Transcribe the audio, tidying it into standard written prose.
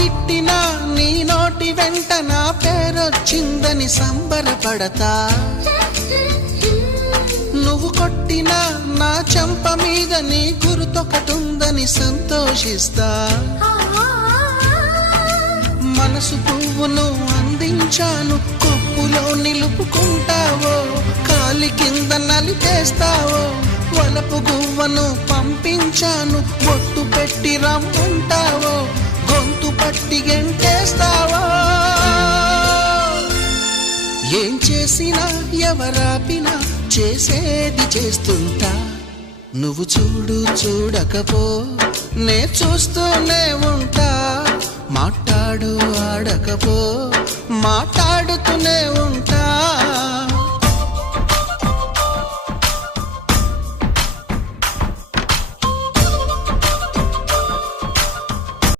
తిట్టినా నీ నోటి వెంట నా పేరొచ్చిందని సంబరపడతా. నువ్వు కొట్టినా నా చెంప మీద నీ గురుతొకటుందని సంతోషిస్తా. మనసు పువ్వును అందించాను, కొప్పులో నిలుపుకుంటావో, కాలి కింద నలిపేస్తావో. వలపు గువ్వను పంపించాను, బొట్టు పెట్టి రమ్ముంటావో, గొంతు పట్టి గెంటేస్తావో. ఏం చేసినా ఎవరాపినా చేసేది చేస్తుంటా. నువ్వు చూడు చూడకపో నే చూస్తూనే ఉంటా. మాట్లాడు ఆడకపో మాట్లాడుతూనే ఉంటా.